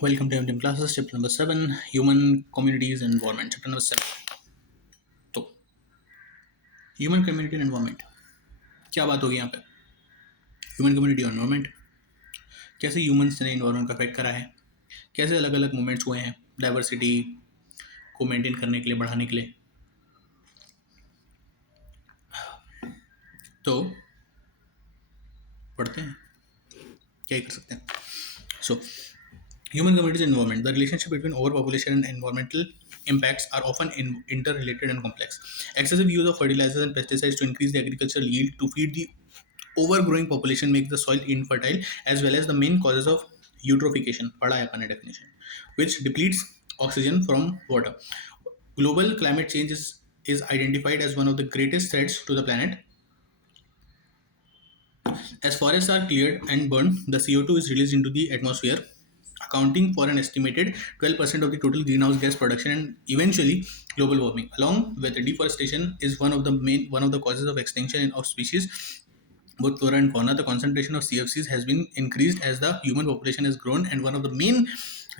Welcome to MTM classes. Chapter number 7, Human Communities and Environment. Chapter number 7. तो human community and environment, क्या बात होगी यहाँ पे? ह्यूमन कम्युनिटी और एनवायरनमेंट, कैसे ह्यूमंस ने एनवायरनमेंट को अफेक्ट करा है, कैसे अलग अलग मूवमेंट्स हुए हैं डाइवर्सिटी को मेंटेन करने के लिए, बढ़ाने के लिए. तो पढ़ते हैं, क्या ही कर सकते हैं. सो human communities and environment. The relationship between overpopulation and environmental impacts are often interrelated and complex. Excessive use of fertilizers and pesticides to increase the agricultural yield to feed the overgrowing population makes the soil infertile, as well as the main causes of eutrophication, पढ़ा है अपने definition, which depletes oxygen from water. Global climate change is identified as one of the greatest threats to the planet. As forests are cleared and burned, the CO2 is released into the atmosphere, accounting for an estimated 12% of the total greenhouse gas production and eventually global warming. Along with deforestation is one of the causes of extinction of species, both flora and fauna. The concentration of CFCs has been increased as the human population has grown, and one of the main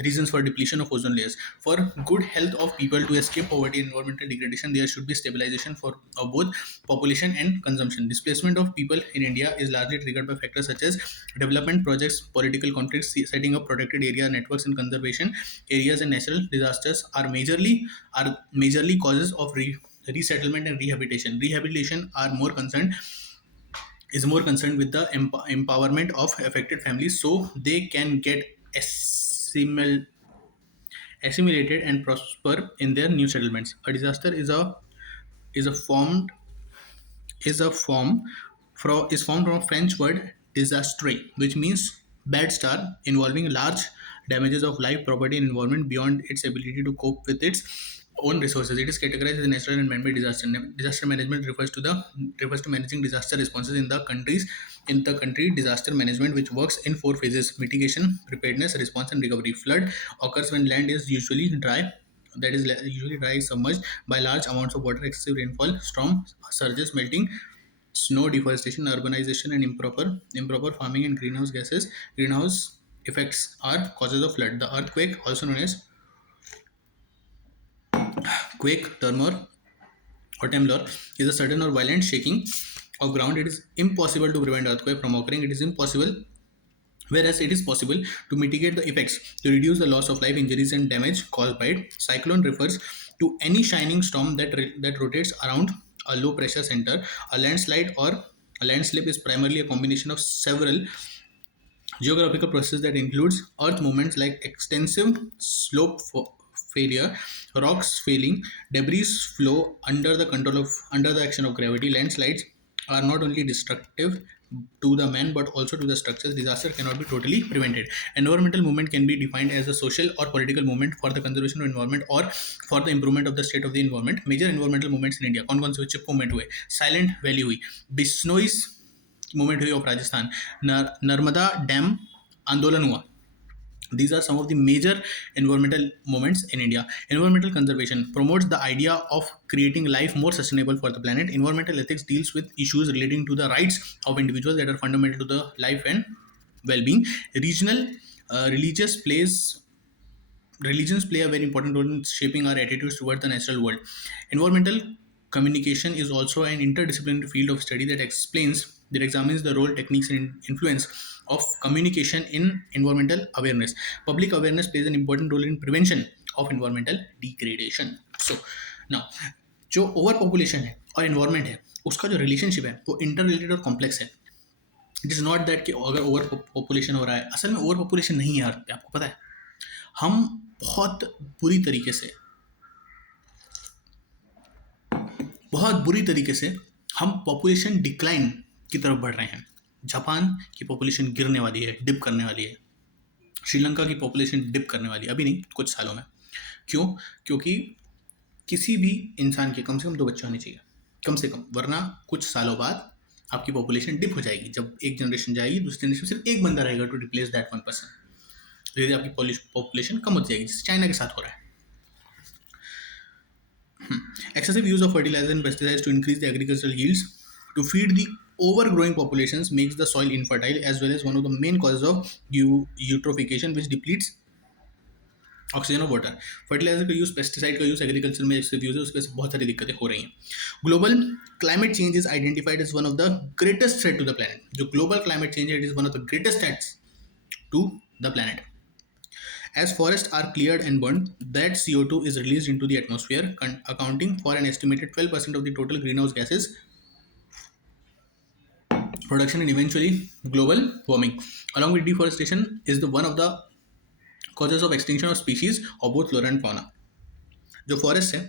reasons for depletion of ozone layers. For good health of people to escape poverty and environmental degradation, there should be stabilization of both population and consumption. Displacement of people in India is largely triggered by factors such as development projects, political conflicts, setting up protected area networks in conservation areas, and natural disasters are majorly causes of resettlement and rehabilitation. Rehabilitation is more concerned with the empowerment of affected families so they can get assimilated and prosper in their new settlements. A disaster is a formed is a form is formed from a French word désastre, which means bad star, involving large damages of life, property, and environment beyond its ability to cope with its own resources. It is categorized as a natural and man-made disaster. Disaster management refers to managing disaster responses in the country. Disaster management, which works in 4 phases: mitigation, preparedness, response, and recovery. Flood occurs when land is usually dry, submerged by large amounts of water, excessive rainfall, storm surges, melting snow, deforestation, urbanization, and improper farming, and greenhouse effects are causes of flood. The earthquake, also known as quake, tremor, or tremor, is a sudden or violent shaking of ground. It is impossible to prevent earthquake from occurring. It is impossible, whereas it is possible to mitigate the effects to reduce the loss of life, injuries, and damage caused by it. Cyclone refers to any shining storm that rotates around a low pressure center. A landslide or a landslip is primarily a combination of several geographical processes that includes earth movements like extensive failure, rocks failing, debris flow under the action of gravity. Landslides are not only destructive to the man but also to the structures. Disaster cannot be totally prevented. Environmental movement can be defined as a social or political movement for the conservation of environment or for the improvement of the state of the environment. Major environmental movements in India, कौन से chip movement हुए? Silent valley हुई, Bishnoi movement हुई of Rajasthan, Narmada dam आंदोलन हुआ. These are some of the major environmental movements in India. Environmental conservation promotes the idea of creating life more sustainable for the planet. Environmental ethics deals with issues relating to the rights of individuals that are fundamental to the life and well-being. Religious plays Religions play a very important role in shaping our attitudes towards the natural world. Environmental communication is also an interdisciplinary field of study that examines the role, techniques, and influence of communication in environmental awareness. Public awareness plays an important role in prevention of environmental degradation. So now, जो over population है और environment है, उसका जो relationship है वो inter related और complex है. इट इज़ नॉट दैट कि अगर ओवर पॉपुलेशन हो रहा है, असल में ओवर पॉपुलेशन नहीं है अर्थ पे, आपको पता है. हम बहुत बुरी तरीके से हम पॉपुलेशन डिक्लाइन की तरफ बढ़ रहे हैं. जापान की पॉपुलेशन गिरने वाली है, डिप करने वाली है. श्रीलंका की पॉपुलेशन डिप करने वाली है, अभी नहीं, कुछ सालों में. क्यों? क्योंकि किसी भी इंसान के कम से कम 2 बच्चे होने चाहिए, कम से कम, वरना कुछ सालों बाद आपकी पॉपुलेशन डिप हो जाएगी. जब एक जनरेशन जाएगी, दूसरी जनरेशन सिर्फ एक बंदा रहेगा टू रिप्लेस दैट 1%. धीरे आपकी पॉपुलेशन कम हो जाएगी, जिससे चाइना के साथ हो रहा है. Excessive use of fertilizers and pesticides to increase the agricultural yields to feed the overgrowing populations makes the soil infertile, as well as one of the main causes of eutrophication, which depletes oxygen और water. Fertiliser का use, pesticide का use agriculture में use है, उसकी वजह से बहुत सारी दिक्कतें हो रही हैं। Global climate change is identified as one of the greatest threat to the planet. जो ग्लोबल क्लाइमेट चेंज है, it is one of the greatest threats to the planet. As forests are cleared and burned, that CO2 is released into the atmosphere, accounting for an estimated 12% of the total greenhouse gases production and eventually global warming. Along with deforestation is the one of the causes of extinction of species of both flora and fauna. जो forest है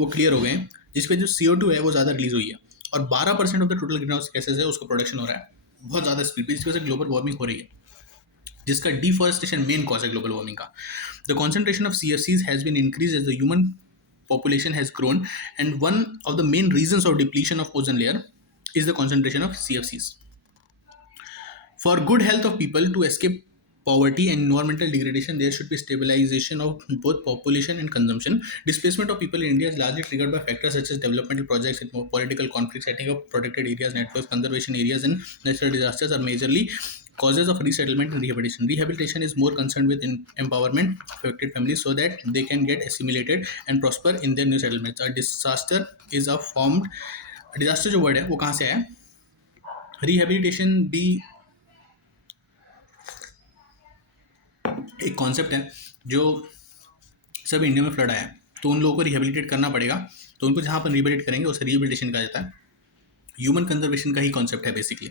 वो clear हो गए हैं, जिसपे जो CO2 है वो ज़्यादा रिलीज हुई है, और 12% of the total green house gases है उसका प्रोडक्शन हो रहा है बहुत ज़्यादा स्पीड पे, जिसकी वजह से ग्लोबल वार्मिंग हो रही है, जिसका डिफॉरेस्टेशन मेन कॉज है ग्लोबल वार्मिंग का. The concentration of CFCs has been increase as the human population has grown, and one of the main reasons of depletion of ozone layer is the concentration of CFCs. For good health of people to escape poverty and environmental degradation, there should be stabilization of both population and consumption. Displacement of people in India is largely triggered by factors such as developmental projects and political conflicts, setting up protected areas, networks, conservation areas, and natural disasters are majorly causes of resettlement and rehabilitation. Rehabilitation is more concerned with empowerment of affected families so that they can get assimilated and prosper in their new settlements. A disaster is a formed, disaster जो word है वो कहाँ से आया? Rehabilitation भी एक concept है जो सब इंडिया में फ्लड आया है, तो उन लोगों को रिहेबिलिटेट करना पड़ेगा, तो उनको जहाँ पर रिहेबिलिटेट करेंगे उसे रिहेबिलिटेशन कहा जाता है. ह्यूमन कंजर्वेशन का ही कॉन्सेप्ट है बेसिकली.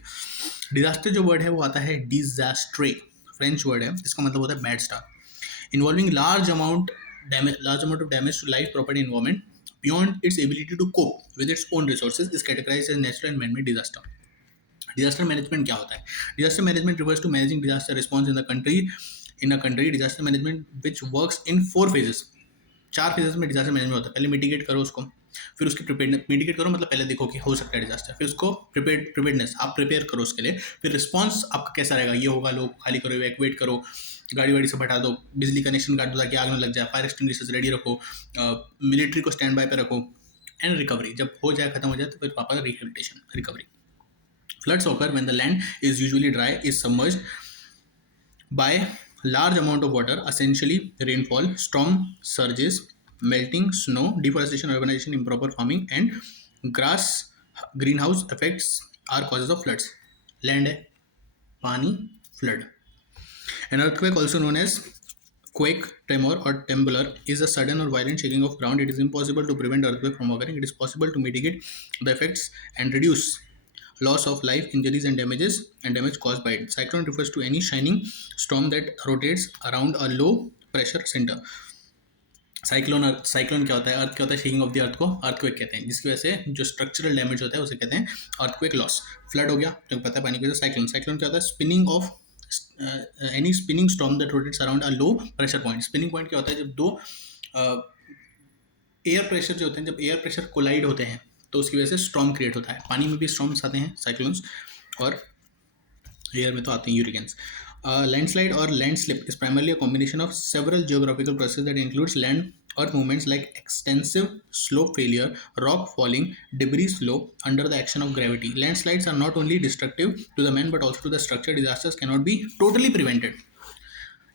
डिजास्टर जो वर्ड है वो आता है डिजास्ट्रे, फ्रेंच वर्ड है, जिसका मतलब होता है bad star. Involving large amount of damage to life, property, environment beyond its ability to cope with its own resources is categorised as natural and man made disaster. Disaster management क्या होता है? Disaster management refers to managing disaster response in a country. Disaster management which works in 4 phases. 4 phases में disaster management होता है. पहले mitigate करो उसको, फिर उसकी प्रिपेयर्डनेस, मिटिगेट करो मतलब पहले देखो कि हो सकता है डिजास्टर, फिर उसको प्रिपेयर्डनेस आप प्रिपेयर करो उसके लिए, फिर रिस्पॉन्स आपका कैसा रहेगा, ये होगा लोग खाली करो, इवैक्यूएट करो, गाड़ी वाड़ी से हटा दो, बिजली कनेक्शन काट दो ताकि आग न लग जाए, फायर एक्सटिंग्विशर्स रेडी रखो, मिलिट्री को स्टैंड बाय पे रखो, एंड रिकवरी. जब हो जाए, खत्म हो जाए, तो फिर वापस rehabilitation, recovery. Floods occur when the land is usually dry, is submerged by large amount of water, essentially rainfall, storm surges, melting snow, deforestation, urbanization, improper farming, and greenhouse effects are causes of floods. Land है, पानी, flood. An earthquake, also known as quake, tremor, or trembler, is a sudden or violent shaking of ground. It is impossible to prevent earthquake from occurring. It is possible to mitigate the effects and reduce loss of life, injuries, and damage caused by it. Cyclone refers to any shining storm that rotates around a low pressure center. Cyclone क्या होता है? अर्थ क्या होता है? Shaking of the earth को earthquake कहते हैं, जिसकी वजह से जो स्ट्रक्चरल डैमेज होता है उसे कहते हैं अर्थक्वेक लॉस. फ्लड हो गया, तो पता है पानी की वजह से. साइक्लोन क्या होता है? Spinning of any spinning storm that rotates around a low pressure point. Spinning point क्या होता है? जब दो एयर प्रेशर जो होते हैं, जब एयर प्रेशर कोलाइड होते हैं तो उसकी वजह से स्टॉर्म क्रिएट होता है. पानी में भी स्टॉर्म्स आते हैं, साइक्लोन्स, और एयर में तो आते हैं यूरिकेन्स. लैंडस्लाइड और landslip is primarily a combination of several geographical process that includes land earth movements like extensive slope failure, rock falling, debris flow under the action of gravity. Landslides are not only destructive to the man but also to the structure. Disasters cannot be totally prevented.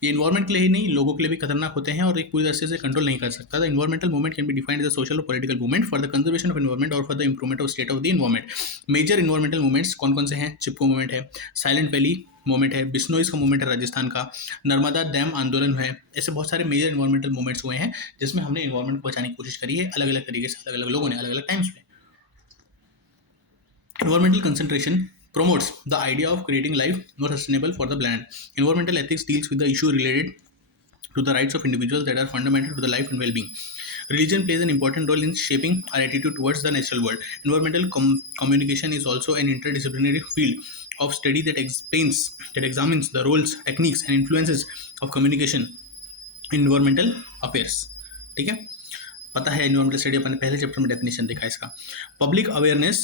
ये environment के लिए ही नहीं, लोगों के लिए भी खतरनाक होते हैं और एक पूरी तरह से कंट्रोल नहीं कर सकता. The environmental movement can be defined as a social और political movement for the conservation of environment और for the improvement of state of the environment. Major environmental movements कौन कौन से हैं? चिपको मूवमेंट है, साइलेंट वैली मूवमेंट है, बिश्नोइज का movement है राजस्थान का, नर्मदा डैम आंदोलन है. ऐसे बहुत सारे मेजर इन्वायरमेंटल मूवमेंट्स हुए हैं जिसमें हमने इन्वायरमेंट को बचाने की कोशिश करी है, अलग अलग तरीके से, अलग अलग लोगों ने, अलग अलग टाइम्स में. Environmental concentration promotes the idea of creating life more sustainable for the planet. Environmental ethics deals with the issue related to the rights of individuals that are fundamental to the life and well-being. Religion plays an important role in shaping our attitude towards the natural world. Environmental communication is also an interdisciplinary field of study that examines the roles, techniques, and influences of communication in environmental affairs. ठीक है, पता है environmental study अपन ने पहले chapter में definition देखा इसका. Public awareness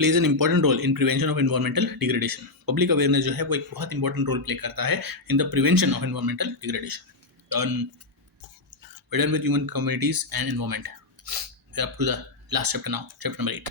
plays an important role in prevention of environmental degradation. Public awareness जो है वो एक बहुत important role play करता है in the prevention of environmental degradation. We're done with human communities and environment. We're up to the last chapter now, chapter number 8.